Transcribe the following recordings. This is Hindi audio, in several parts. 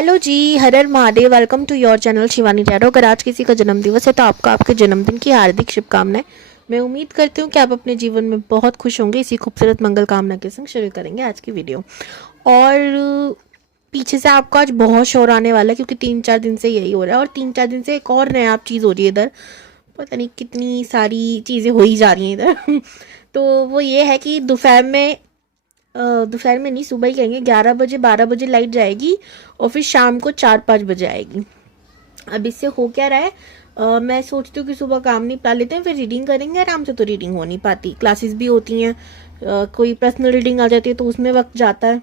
हेलो जी, Har Har Mahadev. Welcome to your channel Shivani tarot. अगर आज किसी का जन्मदिवस है तो आपका आपके जन्मदिन की हार्दिक शुभकामनाएं। मैं उम्मीद करती हूँ कि आप अपने जीवन में बहुत खुश होंगे। इसी खूबसूरत मंगल कामना के संग शुरू करेंगे आज की वीडियो। और पीछे से आपको आज बहुत शोर आने वाला है क्योंकि 3-4 दिन से यही हो रहा है और 3-4 दिन से एक और नया चीज़ हो रही है इधर। पता नहीं कितनी सारी चीज़ें हो ही जा रही हैं इधर तो वो ये है कि दोपहर में नहीं, सुबह ही कहेंगे 11 बजे 12 बजे लाइट जाएगी और फिर शाम को 4-5 बजे आएगी। अब इससे हो क्या रहा है, मैं सोचती हूँ कि सुबह काम निपटा लेते हैं फिर रीडिंग करेंगे आराम से। तो रीडिंग हो नहीं पाती, क्लासेस भी होती हैं, कोई पर्सनल रीडिंग आ जाती है तो उसमें वक्त जाता है।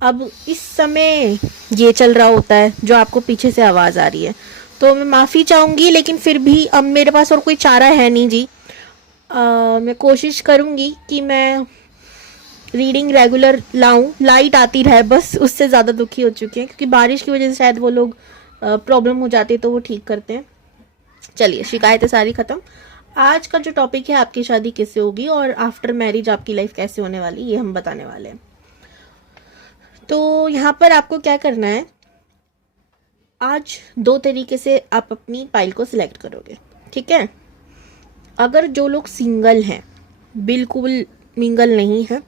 अब इस समय ये चल रहा होता है जो आपको पीछे से आवाज़ आ रही है, तो मैं माफ़ी चाहूँगी, लेकिन फिर भी अब मेरे पास और कोई चारा है नहीं जी। मैं कोशिश करूँगी कि मैं रीडिंग रेगुलर लाऊं, लाइट आती रहे, बस उससे ज़्यादा दुखी हो चुके हैं क्योंकि बारिश की वजह से शायद वो लोग प्रॉब्लम हो जाती है तो वो ठीक करते हैं। चलिए, शिकायतें सारी ख़त्म। आज का जो टॉपिक है, आपकी शादी किससे होगी और आफ्टर मैरिज आपकी लाइफ कैसे होने वाली, ये हम बताने वाले हैं। तो यहाँ पर आपको क्या करना है, आज 2 तरीके से आप अपनी पाइल को सिलेक्ट करोगे, ठीक है। अगर जो लोग सिंगल हैं, बिल्कुल मिंगल नहीं है,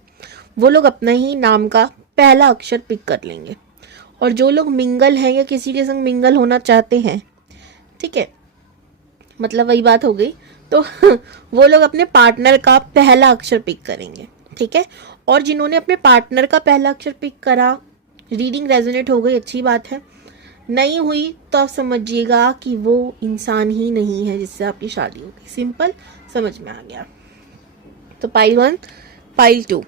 वो लोग अपना ही नाम का पहला अक्षर पिक कर लेंगे। और जो लोग मिंगल हैं या किसी के संग मिंगल होना चाहते हैं, ठीक है, मतलब वही बात हो गई, तो वो लोग अपने पार्टनर का पहला अक्षर पिक करेंगे, ठीक है। और जिन्होंने अपने पार्टनर का पहला अक्षर पिक करा, रीडिंग रेजोनेट हो गई, अच्छी बात है। नहीं हुई तो आप समझिएगा कि वो इंसान ही नहीं है जिससे आपकी शादी होगी। सिंपल, समझ में आ गया। तो पाइल 1, पाइल 2,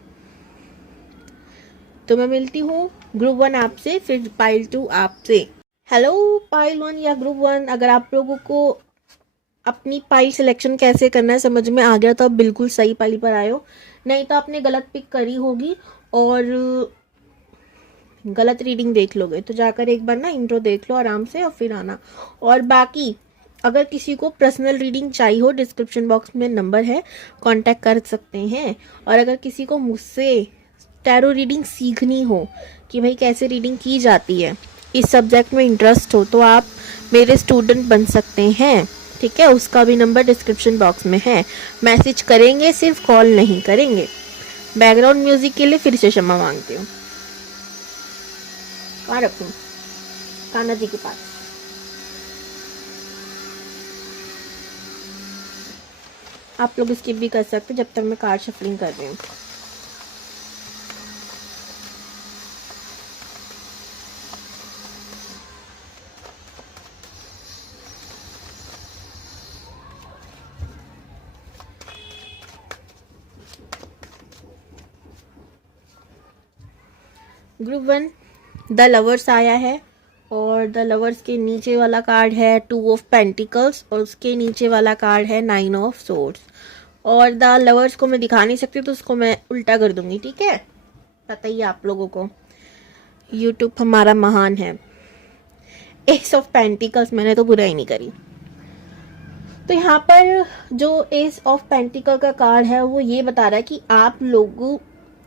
तो मैं मिलती हूँ ग्रुप 1 आपसे, फिर पाइल 2 आपसे। हेलो पाइल 1 या ग्रुप 1, अगर आप लोगों को अपनी पाइल सिलेक्शन कैसे करना है समझ में आ गया तो आप बिल्कुल सही पाइल पर आए हो, नहीं तो आपने गलत पिक करी होगी और गलत रीडिंग देख लोगे। तो जाकर एक बार ना इंट्रो देख लो आराम से और फिर आना। और बाकी अगर किसी को पर्सनल रीडिंग चाहिए हो, डिस्क्रिप्शन बॉक्स में नंबर है, कांटेक्ट कर सकते हैं। और अगर किसी को मुझसे टैरो रीडिंग सीखनी हो कि भाई कैसे रीडिंग की जाती है, इस सब्जेक्ट में इंटरेस्ट हो, तो आप मेरे स्टूडेंट बन सकते हैं, ठीक है। उसका भी नंबर डिस्क्रिप्शन बॉक्स में है। मैसेज करेंगे, सिर्फ कॉल नहीं करेंगे। बैकग्राउंड म्यूजिक के लिए फिर से क्षमा मांगती हूँ। कहाँ रखूँ? कान्हा जी के पास। आप लोग स्किप भी कर सकते जब तक मैं कार्ड शफलिंग कर रही हूँ। ग्रुप 1 द लवर्स आया है और द लवर्स के नीचे वाला कार्ड है 2 ऑफ पेंटिकल्स और उसके नीचे वाला कार्ड है 9 ऑफ सोर्ड्स। और द लवर्स को मैं दिखा नहीं सकती तो उसको मैं उल्टा कर दूंगी, ठीक है। पता ही है आप लोगों को, यूट्यूब हमारा महान है। एस ऑफ पेंटिकल्स, मैंने तो बुराई नहीं करी। तो यहाँ पर जो एस ऑफ पेंटिकल का कार्ड है वो ये बता रहा है कि आप लोग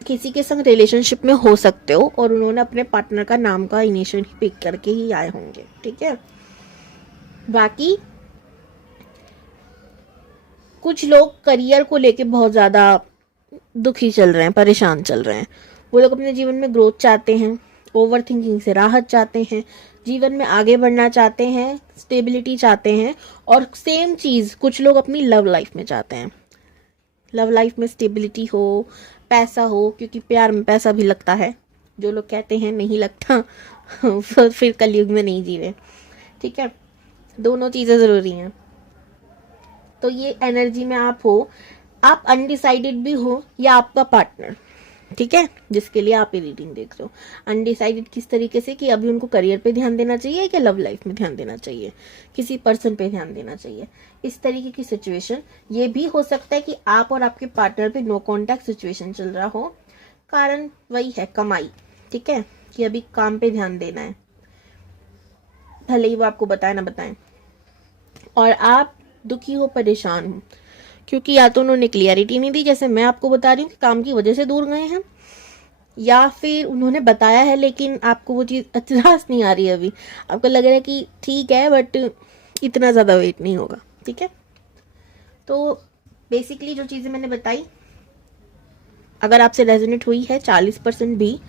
किसी के संग रिलेशनशिप में हो सकते हो और उन्होंने अपने पार्टनर का नाम का इनिशियल पिक करके ही आए होंगे, ठीक है। बाकी कुछ लोग करियर को लेके बहुत ज़्यादा दुखी चल रहे हैं, परेशान चल रहे हैं। वो लोग अपने जीवन में ग्रोथ चाहते हैं, ओवर थिंकिंग से राहत चाहते हैं, जीवन में आगे बढ़ना चाहते हैं, स्टेबिलिटी चाहते हैं। और सेम चीज़ कुछ लोग अपनी लव लाइफ में चाहते हैं। लव लाइफ में स्टेबिलिटी हो, पैसा हो, क्योंकि प्यार में पैसा भी लगता है। जो लोग कहते हैं नहीं लगता फिर कलयुग में नहीं जी रहे, ठीक है। दोनों चीज़ें ज़रूरी हैं। तो ये एनर्जी में आप हो, आप अनडिसाइडेड भी हो या आपका पार्टनर, ठीक है, जिसके लिए आप ये रीडिंग देख रहे हो। अनडिसाइडेड किस तरीके से कि अभी उनको करियर पे ध्यान देना चाहिए कि लव लाइफ में ध्यान देना चाहिए, किसी पर्सन पे ध्यान देना चाहिए, इस तरीके की सिचुएशन। ये भी हो सकता है कि आप और आपके पार्टनर पे नो कॉन्टैक्ट सिचुएशन चल रहा हो। कारण वही है, कमाई, ठीक है, कि अभी काम पे ध्यान देना है, भले ही वो आपको बताए ना बताएं। और आप दुखी हो, परेशान हो, क्योंकि या तो उन्होंने क्लियरिटी नहीं दी, जैसे मैं आपको बता रही हूँ कि काम की वजह से दूर गए हैं, या फिर उन्होंने बताया है लेकिन आपको वो चीज़ एहसास नहीं आ रही है अभी, आपको लग रहा है कि ठीक है बट इतना ज़्यादा वेट नहीं होगा, ठीक है। तो बेसिकली जो चीज़ें मैंने बताई, अगर आपसे रेजोनेट हुई है 40% भी,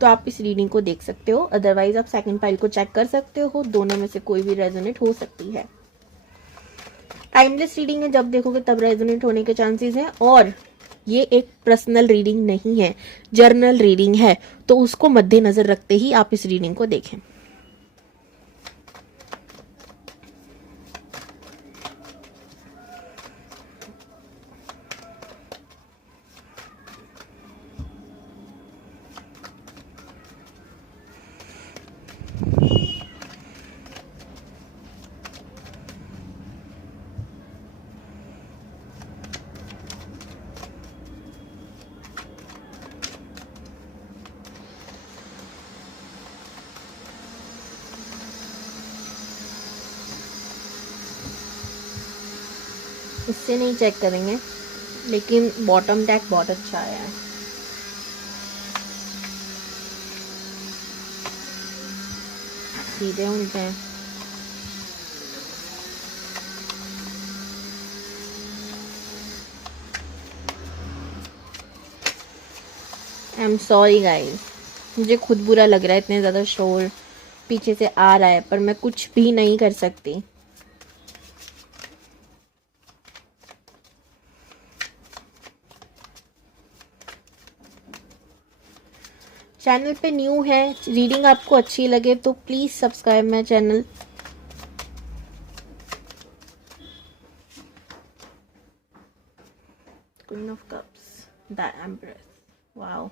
तो आप इस रीडिंग को देख सकते हो, अदरवाइज आप सेकंड पाइल को चेक कर सकते हो, दोनों में से कोई भी रेजोनेट हो सकती है। टाइमलेस रीडिंग है, जब देखोगे तब रेजोनेट होने के चांसेस हैं, और ये एक पर्सनल रीडिंग नहीं है, जर्नल रीडिंग है, तो उसको मद्देनजर रखते ही आप इस रीडिंग को देखें। इससे नहीं चेक करेंगे, लेकिन बॉटम टैग बहुत अच्छा आया है। सीधे उल्टे हैं। आई एम सॉरी गाइस, मुझे खुद बुरा लग रहा है, इतने ज़्यादा शोर पीछे से आ रहा है, पर मैं कुछ भी नहीं कर सकती। चैनल पे न्यू है, रीडिंग आपको अच्छी लगे तो please subscribe my channel. Queen of Cups, the Empress, wow.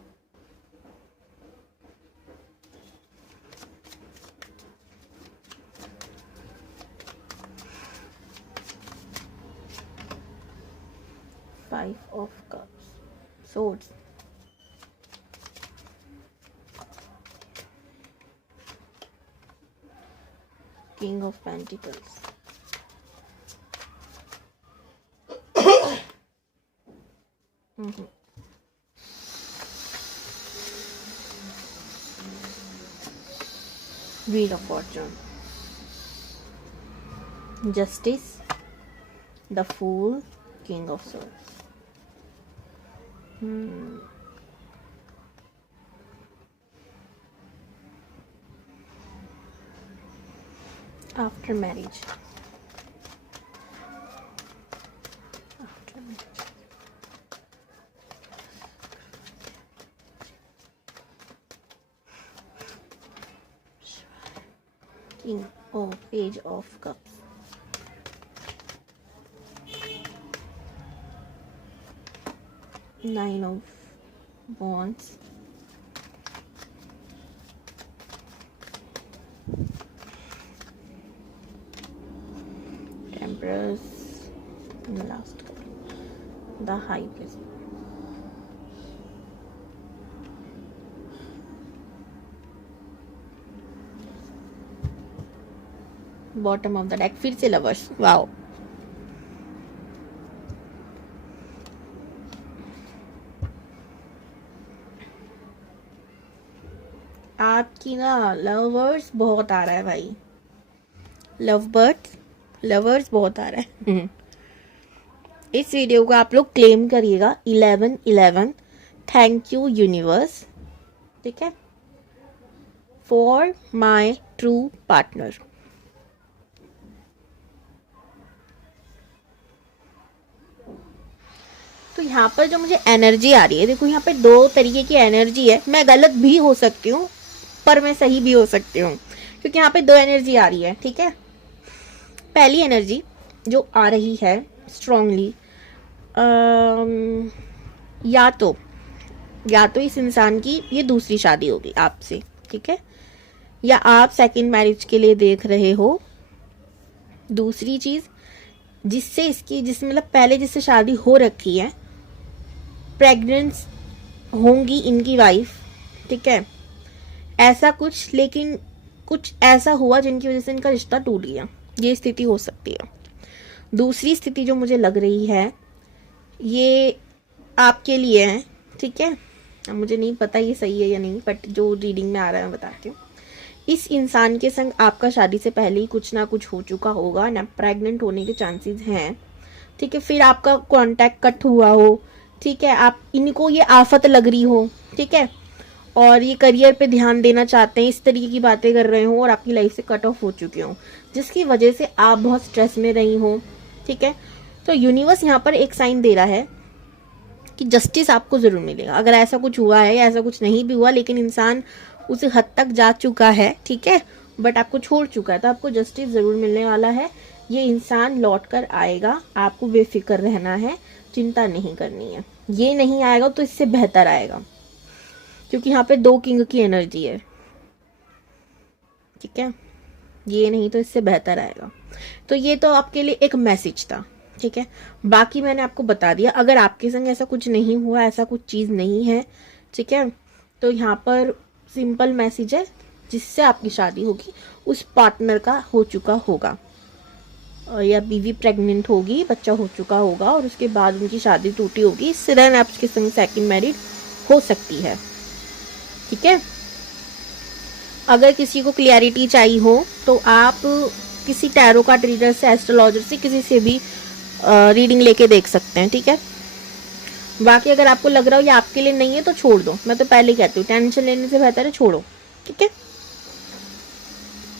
Five of Cups, Swords, King of Pentacles, Wheel of Fortune, Justice, the Fool, King of Swords. After marriage. King of Page of Cups. Nine of Wands. Empress. And the last card, the High Priest. Bottom of the deck फिर से लवर्स, वाओ। आपकी ना लवर्स बहुत आ रहा है भाई, लव बर्ड्स, लवर्स बहुत आ रहा है। इस वीडियो को आप लोग क्लेम करिएगा 11/11, थैंक यू यूनिवर्स, ठीक है, फॉर माई ट्रू पार्टनर। तो यहाँ पर जो मुझे एनर्जी आ रही है, देखो यहाँ पे दो तरीके की एनर्जी है, मैं गलत भी हो सकती हूँ पर मैं सही भी हो सकती हूँ, क्योंकि यहाँ पे दो एनर्जी आ रही है, ठीक है। पहली एनर्जी जो आ रही है स्ट्रांगली, या तो इस इंसान की ये दूसरी शादी होगी आपसे, ठीक है, या आप सेकंड मैरिज के लिए देख रहे हो। दूसरी चीज, जिससे इसकी जिस मतलब पहले जिससे शादी हो रखी है, प्रेग्नेंट होंगी इनकी वाइफ, ठीक है, ऐसा कुछ, लेकिन कुछ ऐसा हुआ जिनकी वजह से इनका रिश्ता टूट गया, ये स्थिति हो सकती है। दूसरी स्थिति जो मुझे लग रही है ये आपके लिए है, ठीक है, अब मुझे नहीं पता ये सही है या नहीं, बट जो रीडिंग में आ रहा है मैं बताती हूँ। इस इंसान के संग आपका शादी से पहले ही कुछ ना कुछ हो चुका होगा ना, प्रेग्नेंट होने के चांसेस हैं, ठीक है। फिर आपका कांटेक्ट कट हुआ हो, ठीक है, आप इनको ये आफत लग रही हो, ठीक है, और ये करियर पे ध्यान देना चाहते हैं, इस तरीके की बातें कर रहे हो और आपकी लाइफ से कट ऑफ हो चुके हो, जिसकी वजह से आप बहुत स्ट्रेस में रही हो, ठीक है। तो यूनिवर्स यहाँ पर एक साइन दे रहा है कि जस्टिस आपको जरूर मिलेगा। अगर ऐसा कुछ हुआ है या ऐसा कुछ नहीं भी हुआ, लेकिन इंसान उस हद तक जा चुका है, ठीक है, बट आपको छोड़ चुका है, तो आपको जस्टिस जरूर मिलने वाला है। ये इंसान लौट कर आएगा, आपको बेफिक्र रहना है, चिंता नहीं करनी है। ये नहीं आएगा तो इससे बेहतर आएगा, क्योंकि यहाँ पे 2 किंग की एनर्जी है, ठीक है। ये नहीं तो इससे बेहतर आएगा। तो ये तो आपके लिए एक मैसेज था, ठीक है। बाकी मैंने आपको बता दिया, अगर आपके संग ऐसा कुछ नहीं हुआ, ऐसा कुछ चीज नहीं है, ठीक है, तो यहाँ पर सिंपल मैसेज है, जिससे आपकी शादी होगी उस पार्टनर का हो चुका होगा, या बीवी प्रेग्नेंट होगी, बच्चा हो चुका होगा और उसके बाद उनकी शादी टूटी होगी, इससे देन आपके संग सेकंड मैरिड हो सकती है, ठीक है। अगर किसी को क्लियरिटी चाहिए हो तो आप किसी टैरो कार्ड रीडर से, एस्ट्रोलॉजर से, किसी से भी रीडिंग लेके देख सकते हैं, ठीक है। बाकी अगर आपको लग रहा हो ये आपके लिए नहीं है तो छोड़ दो, मैं तो पहले कहती हूँ टेंशन लेने से बेहतर है छोड़ो, ठीक है।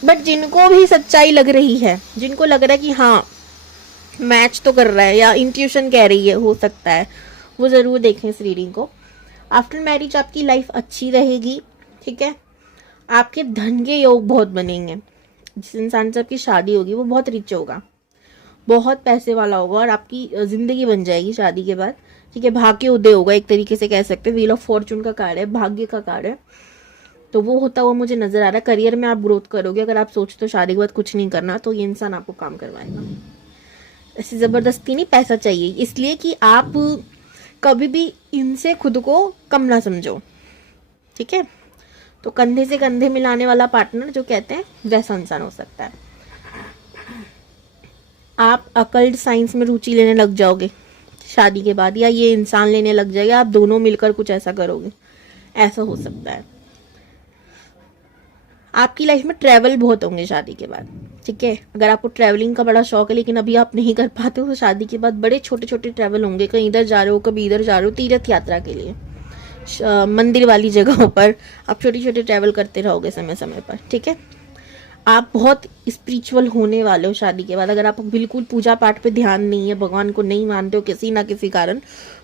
बट जिनको भी सच्चाई लग रही है, जिनको लग रहा है कि हाँ मैच तो कर रहा है या इंट्यूशन कह रही है हो सकता है, वो जरूर देखें इस रीडिंग को। आफ्टर मैरिज आपकी लाइफ अच्छी रहेगी, ठीक है। आपके धन के योग बहुत बनेंगे। जिस इंसान से आपकी शादी होगी वो बहुत रिच होगा, बहुत पैसे वाला होगा और आपकी जिंदगी बन जाएगी शादी के बाद, ठीक है। भाग्य उदय होगा, एक तरीके से कह सकते हैं, व्हील ऑफ फॉर्चून का कार्ड है, भाग्य का कार्ड है, तो वो होता हुआ मुझे नजर आ रहा है। करियर में आप ग्रोथ करोगे। अगर आप सोचते हो शादी के बाद कुछ नहीं करना, तो ये इंसान आपको काम करवाएगा। ऐसी जबरदस्ती नहीं, पैसा चाहिए, इसलिए कि आप कभी भी इनसे खुद को कम ना समझो, ठीक है। तो कंधे से कंधे मिलाने वाला पार्टनर जो कहते हैं वैसा इंसान हो सकता है। आप अकल्ट साइंस में रुचि लेने लग जाओगे शादी के बाद, या ये इंसान लेने लग जाएगा, आप दोनों मिलकर कुछ ऐसा करोगे, ऐसा हो सकता है। आपकी लाइफ में ट्रैवल बहुत होंगे शादी के बाद, ठीक है। अगर आपको ट्रैवलिंग का बड़ा शौक है लेकिन अभी आप नहीं कर पाते हो, तो शादी के बाद बड़े छोटे छोटे ट्रैवल होंगे, कहीं इधर जा रहे हो, कभी इधर जा रहे हो, तीर्थ यात्रा के लिए, मंदिर वाली जगहों पर आप छोटी छोटी ट्रैवल करते रहोगे समय समय पर, ठीक है। आप बहुत स्पिरिचुअल होने वाले हो शादी के बाद। अगर आप बिल्कुल पूजा पाठ पे ध्यान नहीं है, भगवान को नहीं मानते हो किसी ना किसी कारण,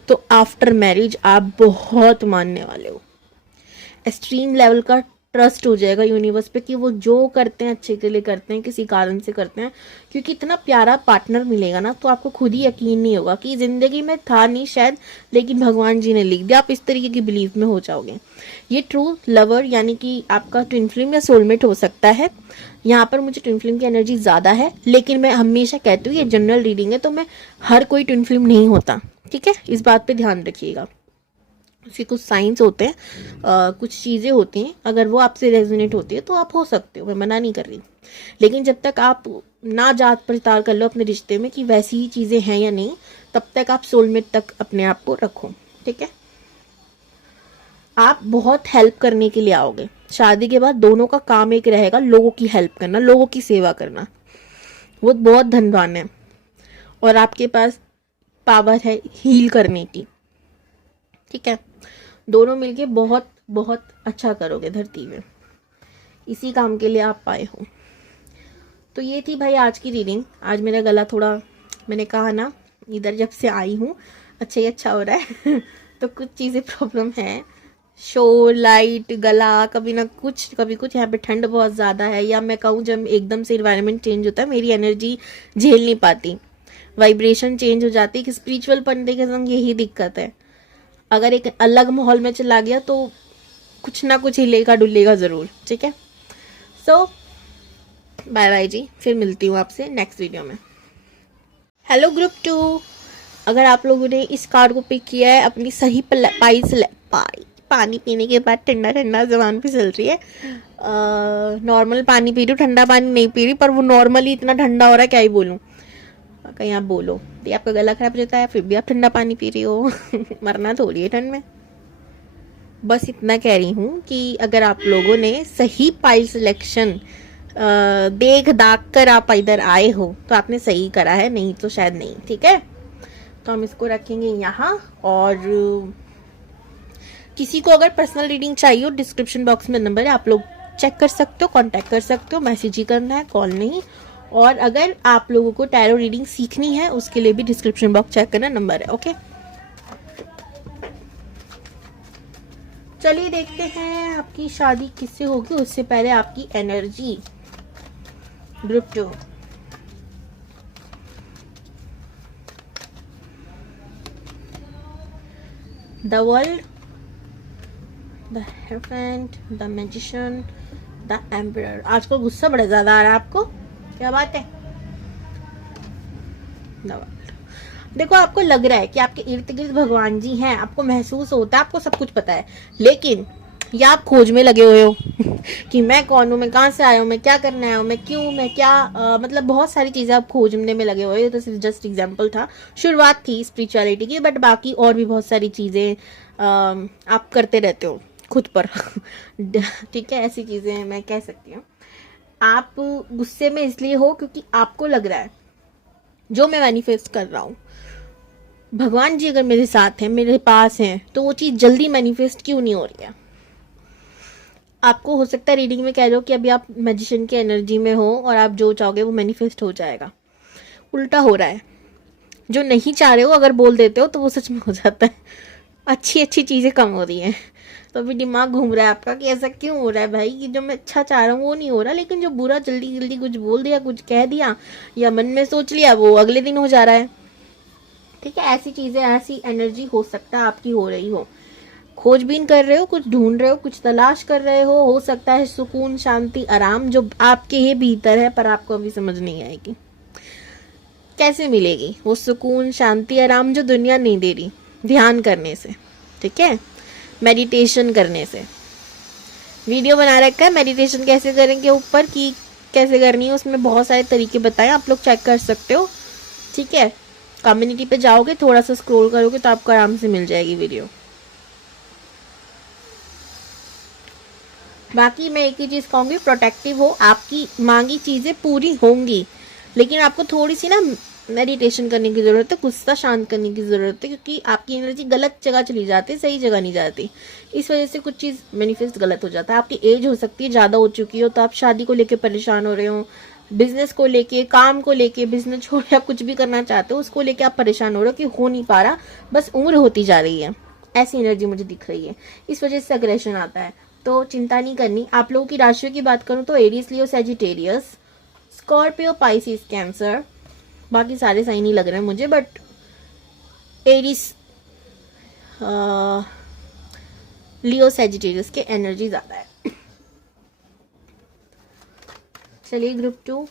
तो आफ्टर मैरिज आप बहुत मानने वाले हो। एक्सट्रीम लेवल का ट्रस्ट हो जाएगा यूनिवर्स पे कि वो जो करते हैं अच्छे के लिए करते हैं, किसी कारण से करते हैं, क्योंकि इतना प्यारा पार्टनर मिलेगा ना, तो आपको खुद ही यकीन नहीं होगा कि जिंदगी में था नहीं शायद, लेकिन भगवान जी ने लिख दिया। आप इस तरीके की बिलीफ में हो जाओगे। ये ट्रू लवर यानी कि आपका ट्विन फ्लेम या सोलमेट हो सकता है। यहाँ पर मुझे ट्विन फ्लेम की एनर्जी ज्यादा है, लेकिन मैं हमेशा कहती हूँ ये जनरल रीडिंग है, तो मैं हर कोई ट्विन फ्लेम नहीं होता, ठीक है। इस बात पे ध्यान रखिएगा। उसके कुछ साइंस होते हैं, कुछ चीज़ें होती हैं, अगर वो आपसे रेजोनेट होती है तो आप हो सकते हो, मैं मना नहीं कर रही। लेकिन जब तक आप ना जांच पड़ताल कर लो अपने रिश्ते में कि वैसी ही चीज़ें हैं या नहीं, तब तक आप सोलमेट तक अपने आप को रखो, ठीक है। आप बहुत हेल्प करने के लिए आओगे शादी के बाद। दोनों का काम एक रहेगा, लोगों की हेल्प करना, लोगों की सेवा करना। वो बहुत धनवान है और आपके पास पावर है हील करने की, ठीक है। दोनों मिलके बहुत बहुत अच्छा करोगे धरती में, इसी काम के लिए आप आए हो। तो ये थी भाई आज की रीडिंग। आज मेरा गला थोड़ा, मैंने कहा ना इधर जब से आई हूँ अच्छा ही अच्छा हो रहा है तो कुछ चीज़ें प्रॉब्लम है, शोर, लाइट, गला, कभी ना कुछ कभी कुछ। यहाँ पे ठंड बहुत ज़्यादा है, या मैं कहूँ जब एकदम से इन्वायरमेंट चेंज होता है मेरी एनर्जी झेल नहीं पाती, वाइब्रेशन चेंज हो जाती है। कि स्पिरिचुअल पढ़ने के संग यही दिक्कत है, अगर एक अलग माहौल में चला गया तो कुछ ना कुछ हिलेगा डुलेगा ज़रूर, ठीक है। सो बाय बाय जी, फिर मिलती हूँ आपसे नेक्स्ट वीडियो में। हेलो ग्रुप 2, अगर आप लोगों ने इस कार्ड को पिक किया है अपनी सही पानी पीने के बाद, ठंडा ठंडा जबान पे चल रही है, नॉर्मल पानी पी रही हूँ, ठंडा पानी नहीं पी रही, पर वो नॉर्मली इतना ठंडा हो रहा है क्या ही बोलूँ। कहीं आप बोलो तो आपका गला खराब हो जाता है, फिर भी आप ठंडा पानी पी रही हो मरना थोड़ी है ठंड में। बस इतना कह रही हूँ कि अगर आप लोगों ने सही पाइल सिलेक्शन देख दाख कर आप इधर आए हो तो आपने सही करा है, नहीं तो शायद नहीं। ठीक है, तो हम इसको रखेंगे यहाँ। और किसी को अगर पर्सनल रीडिंग चाहिए हो, डिस्क्रिप्शन बॉक्स में नंबर है, आप लोग चेक कर सकते हो, कांटेक्ट कर सकते हो, मैसेज ही करना है, कॉल नहीं। और अगर आप लोगों को टैरो रीडिंग सीखनी है उसके लिए भी डिस्क्रिप्शन बॉक्स चेक करना, नंबर है। ओके, चलिए देखते हैं आपकी शादी किससे होगी। उससे पहले आपकी energy. Group 2, the world, the hierophant, the magician, the emperor. आजकल गुस्सा बड़ा ज्यादा आ रहा है आपको, क्या बात है? द वर्ल्ड, देखो आपको लग रहा है कि आपके इर्द गिर्द भगवान जी हैं, आपको महसूस होता है, आपको सब कुछ पता है, लेकिन या आप खोज में लगे हुए हो कि मैं कौन हूँ, मैं कहाँ से आया हूँ, मैं क्या करने आया हूँ, मैं क्यों, मैं क्या मतलब बहुत सारी चीजें आप खोजने में लगे हुए हो। तो सिर्फ जस्ट एग्जांपल था, शुरुआत थी स्पिरिचुअलिटी की, बट बाकी और भी बहुत सारी चीजें आप करते रहते हो खुद पर ठीक है, ऐसी चीजें मैं कह सकती हूँ। आप गुस्से में इसलिए हो क्योंकि आपको लग रहा है जो मैं मैनिफेस्ट कर रहा हूँ, भगवान जी अगर मेरे साथ हैं, मेरे पास हैं, तो वो चीज जल्दी मैनिफेस्ट क्यों नहीं हो रही है। आपको हो सकता है रीडिंग में कह दो कि अभी आप मैजिशियन की एनर्जी में हो और आप जो चाहोगे वो मैनिफेस्ट हो जाएगा। उल्टा हो रहा है, जो नहीं चाह रहे हो अगर बोल देते हो तो वो सच में हो जाता है। अच्छी अच्छी चीजें कम हो रही हैं, तो अभी दिमाग घूम रहा है आपका कि ऐसा क्यों हो रहा है भाई, कि जो मैं अच्छा चाह रहा हूँ वो नहीं हो रहा, लेकिन जो बुरा जल्दी जल्दी कुछ बोल दिया, कुछ कह दिया या मन में सोच लिया, वो अगले दिन हो जा रहा है। ठीक है, ऐसी चीजें, ऐसी एनर्जी हो सकता है आपकी हो रही हो। खोजबीन कर रहे हो, कुछ ढूंढ रहे हो, कुछ तलाश कर रहे हो सकता है सुकून, शांति, आराम जो आपके ही भीतर है, पर आपको अभी समझ नहीं आएगी कैसे मिलेगी वो सुकून, शांति, आराम जो दुनिया नहीं दे रही ध्यान करने से। ठीक है, मेडिटेशन करने से। वीडियो बना रखा है मेडिटेशन कैसे करेंगे ऊपर की, कैसे करनी है, उसमें बहुत सारे तरीके बताए, आप लोग चेक कर सकते हो। ठीक है, कम्युनिटी पे जाओगे, थोड़ा सा स्क्रॉल करोगे तो आपको आराम से मिल जाएगी वीडियो। बाकी मैं एक ही चीज कहूंगी, प्रोटेक्टिव हो, आपकी मांगी चीजें पूरी होंगी, लेकिन आपको थोड़ी सी ना मेडिटेशन करने की जरूरत है, गुस्सा शांत करने की जरूरत है, क्योंकि आपकी एनर्जी गलत जगह चली जाती है, सही जगह नहीं जाती। इस वजह से कुछ चीज मैनिफेस्ट गलत हो जाता है। आपकी एज हो सकती है ज्यादा हो चुकी हो, तो आप शादी को लेके परेशान हो रहे हो, बिजनेस को लेके, काम को लेके, बिजनेस छोड़ या कुछ भी करना चाहते हो उसको लेके आप परेशान हो रहे हो कि हो नहीं पा रहा, बस उम्र होती जा रही है, ऐसी एनर्जी मुझे दिख रही है। इस वजह से अग्रेशन आता है, तो चिंता नहीं करनी। आप लोगों की राशियों की बात करूं तो एरीज, लियो, सैजिटेरियस, स्कॉर्पियो, पाइसिस, कैंसर, बाकी सारे साइन ही लग रहे हैं मुझे, बट एरीज, लियो, सैजिटेरियस के एनर्जी ज्यादा है। चलिए ग्रुप 2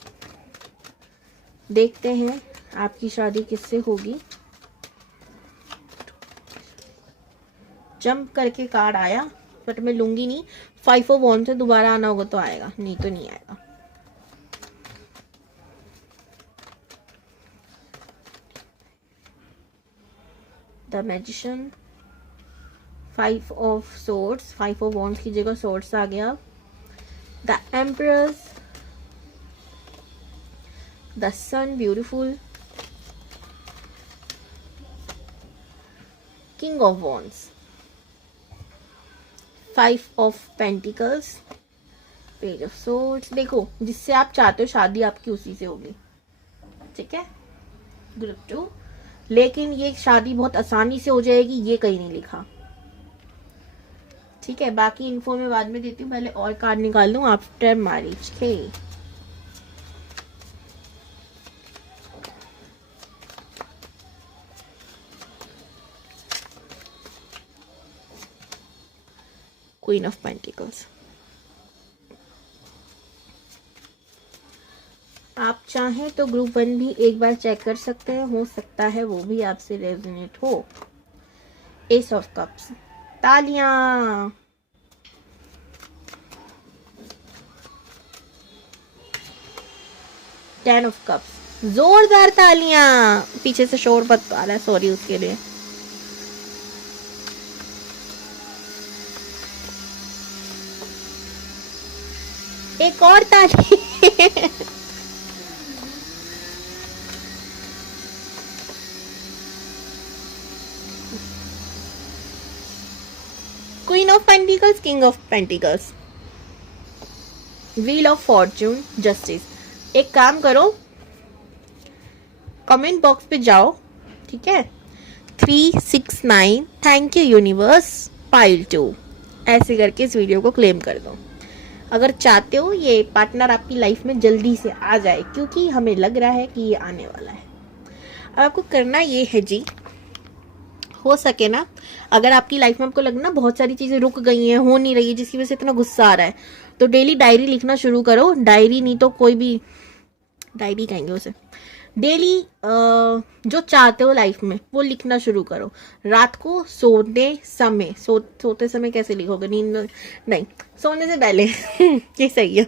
देखते हैं आपकी शादी किससे होगी। जंप करके कार्ड आया, बट मैं लूंगी नहीं। 5 ऑफ वॉन्ड से दोबारा आना होगा तो आएगा, नहीं तो नहीं आएगा। The magician, 5 of swords, 5 of wands की जगह सोर्ड्स आ गया। The emperors, the sun, beautiful. King of wands, 5 of pentacles, page of swords. देखो, जिससे आप चाहते हो शादी आपकी उसी से होगी। ठीक है ग्रुप 2, लेकिन ये शादी बहुत आसानी से हो जाएगी ये कहीं नहीं लिखा। ठीक है, बाकी इन्फो में बाद में देती हूँ, पहले और कार्ड निकाल लूं। आफ्टर मैरिज के क्वीन ऑफ पेंटिकल्स। आप चाहें तो ग्रुप 1 भी एक बार चेक कर सकते हैं, हो सकता है वो भी आपसे रेजोनेट हो। एस ऑफ कप्स, तालियां। टेन ऑफ कप्स, जोरदार तालियां। पीछे से शोर मत आ रहा है, सॉरी उसके लिए। एक और ताली। Queen of pentacles, king of pentacles, wheel of Fortune, justice. एक काम करो, कमेंट बॉक्स पे जाओ, ठीक है, 369 थैंक यू यूनिवर्स पाइल 2 ऐसे करके इस वीडियो को क्लेम कर दो। अगर चाहते हो ये पार्टनर आपकी लाइफ में जल्दी से आ जाए, क्योंकि हमें लग रहा है कि ये आने वाला है। अब आपको करना ये है जी, हो सके ना, अगर आपकी लाइफ में आपको लगना बहुत सारी चीजें रुक गई हैं, हो नहीं रही है, जिसकी वजह से इतना गुस्सा आ रहा है, तो डेली डायरी लिखना शुरू करो। डायरी नहीं तो कोई भी डायरी कहेंगे उसे, डेली जो चाहते हो लाइफ में वो लिखना शुरू करो। रात को सोने समय, सोते समय कैसे लिखोगे, नींद नहीं, सोने से पहले ये सही है।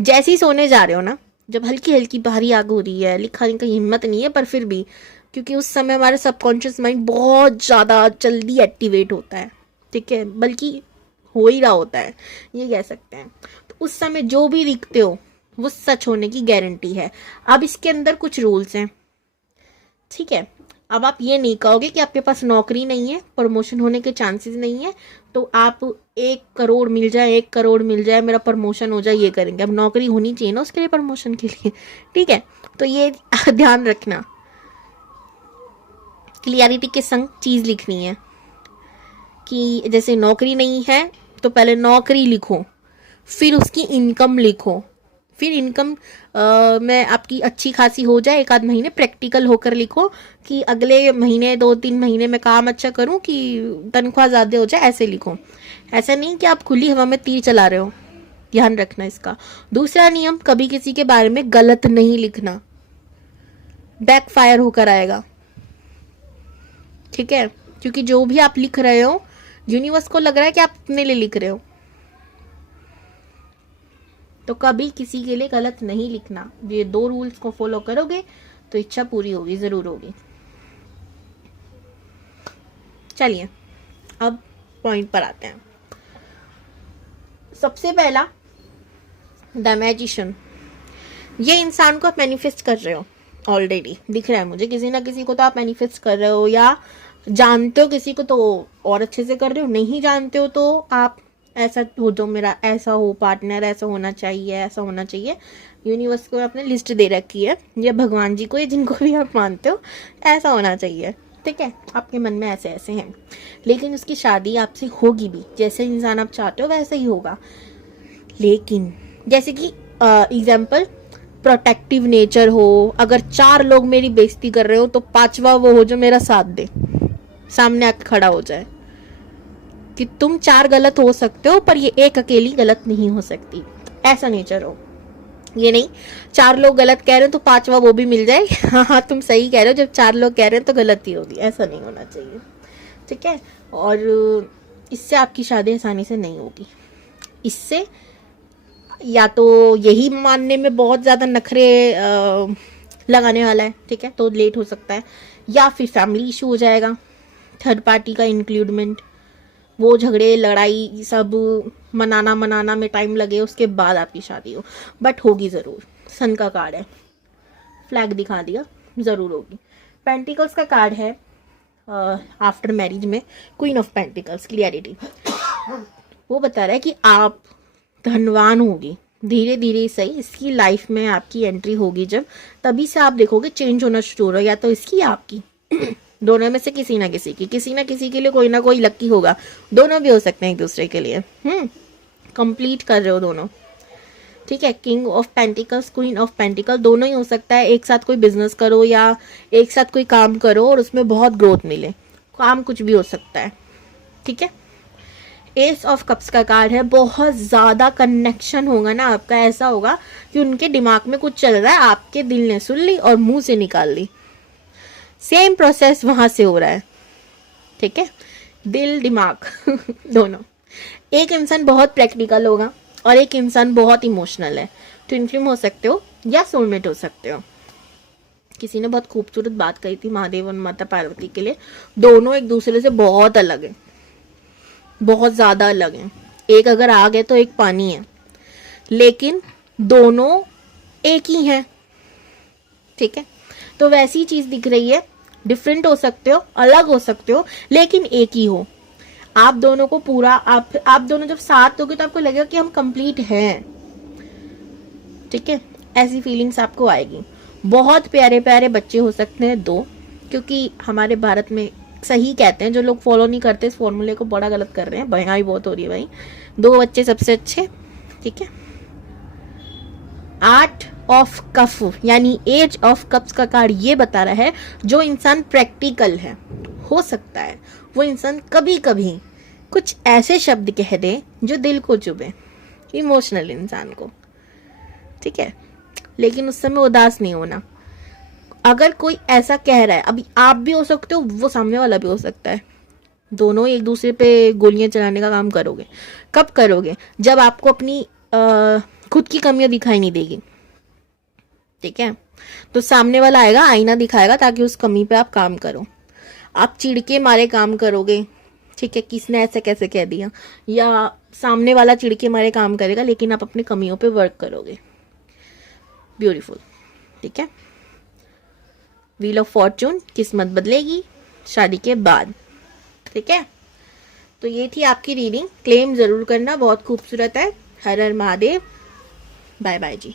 जैसे ही सोने जा रहे हो ना, जब हल्की हल्की भारी आग हो रही है, लिखने की हिम्मत नहीं है, पर फिर भी, क्योंकि उस समय हमारा सबकॉन्शियस माइंड बहुत ज़्यादा जल्दी एक्टिवेट होता है, ठीक है, बल्कि हो ही रहा होता है, ये कह सकते हैं। तो उस समय जो भी लिखते हो वो सच होने की गारंटी है। अब इसके अंदर कुछ रूल्स हैं, ठीक है। अब आप ये नहीं कहोगे कि आपके पास नौकरी नहीं है, प्रमोशन होने के चांसेस नहीं है, तो आप 1 करोड़ मिल जाए, 1 करोड़ मिल जाए, मेरा प्रमोशन हो जाए, ये करेंगे। अब नौकरी होनी चाहिए ना उसके लिए, प्रमोशन के लिए, ठीक है। तो ये ध्यान रखना, क्लियरिटी के संग चीज लिखनी है कि जैसे नौकरी नहीं है तो पहले नौकरी लिखो, फिर उसकी इनकम लिखो, फिर इनकम में आपकी अच्छी खासी हो जाए, 1 आध महीने प्रैक्टिकल होकर लिखो कि अगले महीने 2-3 महीने में काम अच्छा करूं कि तनख्वाह ज़्यादा हो जाए, ऐसे लिखो। ऐसा नहीं कि आप खुली हवा में तीर चला रहे हो, ध्यान रखना इसका। दूसरा नियम, कभी किसी के बारे में गलत नहीं लिखना, बैकफायर होकर आएगा, ठीक है। क्योंकि जो भी आप लिख रहे हो, यूनिवर्स को लग रहा है कि आप अपने लिए लिख रहे हो, तो कभी किसी के लिए गलत नहीं लिखना। ये 2 रूल्स को फॉलो करोगे तो इच्छा पूरी होगी, जरूर होगी। चलिए अब पॉइंट पर आते हैं। सबसे पहला, द मैजिशियन। ये इंसान को आप मैनिफेस्ट कर रहे हो, ऑलरेडी दिख रहा है मुझे, किसी ना किसी को तो आप मैनिफेस्ट कर रहे हो, या जानते हो किसी को तो और अच्छे से कर रहे हो, नहीं जानते हो तो आप ऐसा हो, जो मेरा ऐसा हो पार्टनर, ऐसा होना चाहिए, ऐसा होना चाहिए। यूनिवर्स को आपने लिस्ट दे रखी है, या भगवान जी को, या जिनको भी आप मानते हो, ऐसा होना चाहिए, ठीक है। आपके मन में ऐसे ऐसे हैं, लेकिन उसकी शादी आपसे होगी भी, जैसे इंसान आप चाहते हो वैसे ही होगा। लेकिन जैसे कि एग्जाम्पल, प्रोटेक्टिव नेचर हो, अगर 4 लोग मेरी बेइज्जती कर रहे हो तो 5वां वो हो जो मेरा साथ दे, सामने आके खड़ा हो जाए कि तुम 4 गलत हो सकते हो पर ये एक अकेली गलत नहीं हो सकती, ऐसा नेचर हो। ये नहीं 4 लोग गलत कह रहे हो तो 5वां वो भी मिल जाए, हाँ तुम सही कह रहे हो, जब 4 लोग कह रहे हैं तो गलती होगी, ऐसा नहीं होना चाहिए, ठीक है। और इससे आपकी शादी आसानी से नहीं होगी। इससे या तो यही मानने में बहुत ज़्यादा नखरे लगाने वाला है, ठीक है, तो लेट हो सकता है, या फिर फैमिली इशू हो जाएगा, थर्ड पार्टी का इंक्लूडमेंट, वो झगड़े लड़ाई सब मनाना में टाइम लगे, उसके बाद आपकी शादी हो, बट होगी ज़रूर। सन का कार्ड है, फ्लैग दिखा दिया, ज़रूर होगी। पेंटिकल्स का कार्ड है आफ्टर मैरिज में, क्वीन ऑफ पेंटिकल्स, क्लियरिटी। वो बता रहा है कि आप धनवान होगी, धीरे धीरे सही इसकी लाइफ में आपकी एंट्री होगी, जब तभी से आप देखोगे चेंज होना शुरू हो रहा है, या तो इसकी या आपकी दोनों में से किसी ना किसी की, किसी ना किसी के लिए कोई ना कोई लक्की होगा, दोनों भी हो सकते हैं एक दूसरे के लिए। कंप्लीट कर रहे हो दोनों, ठीक है। King of pentacles, queen of pentacle, दोनों ही हो सकता है। एक साथ कोई बिजनेस करो या एक साथ कोई काम करो और उसमें बहुत ग्रोथ मिले, काम कुछ भी हो सकता है, ठीक है। एस ऑफ कप्स का कार्ड है, बहुत ज़्यादा कनेक्शन होगा ना आपका, ऐसा होगा कि उनके दिमाग में कुछ चल रहा है, आपके दिल ने सुन ली और मुंह से निकाल ली, सेम प्रोसेस वहां से हो रहा है, ठीक है, दिल दिमाग दोनों। एक इंसान बहुत प्रैक्टिकल होगा और एक इंसान बहुत इमोशनल है, ट्विन फ्लेम हो सकते हो या सोलमेट हो सकते हो। किसी ने बहुत खूबसूरत बात कही थी महादेव और माता पार्वती के लिए, दोनों एक दूसरे से बहुत अलग है, बहुत ज्यादा अलग है। एक अगर आग है तो एक पानी है, लेकिन दोनों एक ही हैं, ठीक है। तो वैसी चीज दिख रही है, डिफरेंट हो सकते हो, अलग हो सकते हो, लेकिन एक ही हो। आप दोनों को पूरा आप दोनों जब साथ होगे तो आपको लगेगा कि हम कंप्लीट हैं, ठीक है। ऐसी फीलिंग्स आपको आएगी। बहुत प्यारे प्यारे बच्चे हो सकते हैं दो, क्योंकि हमारे भारत में सही कहते हैं, जो लोग फॉलो नहीं करते इस फॉर्मूले को बड़ा गलत कर रहे हैं, महंगाई बहुत हो रही है भाई। 2 बच्चे सबसे अच्छे, ठीक है। 8 ऑफ कफ यानी एज ऑफ कप्स का कार्ड ये बता रहा है जो इंसान प्रैक्टिकल है, हो सकता है वो इंसान कभी कभी कुछ ऐसे शब्द कह दे जो दिल को चुभे, इमोशनल इंसान को, ठीक है। लेकिन उस समय उदास नहीं होना। अगर कोई ऐसा कह रहा है, अभी आप भी हो सकते हो, वो सामने वाला भी हो सकता है, दोनों एक दूसरे पे गोलियां चलाने का काम करोगे। कब करोगे? जब आपको अपनी खुद की कमियां दिखाई नहीं देगी, ठीक है। तो सामने वाला आएगा, आईना दिखाएगा ताकि उस कमी पे आप काम करो। आप चिढ़ के मारे काम करोगे, ठीक है, किसने ऐसे कैसे कह दिया, या सामने वाला चिढ़ के मारे काम करेगा लेकिन आप अपनी कमियों पे वर्क करोगे। ब्यूटीफुल, ठीक है। व्हील ऑफ फॉर्चून, किस्मत बदलेगी शादी के बाद, ठीक है। तो ये थी आपकी रीडिंग, क्लेम जरूर करना, बहुत खूबसूरत है। हर हर महादेव, बाय बाय जी।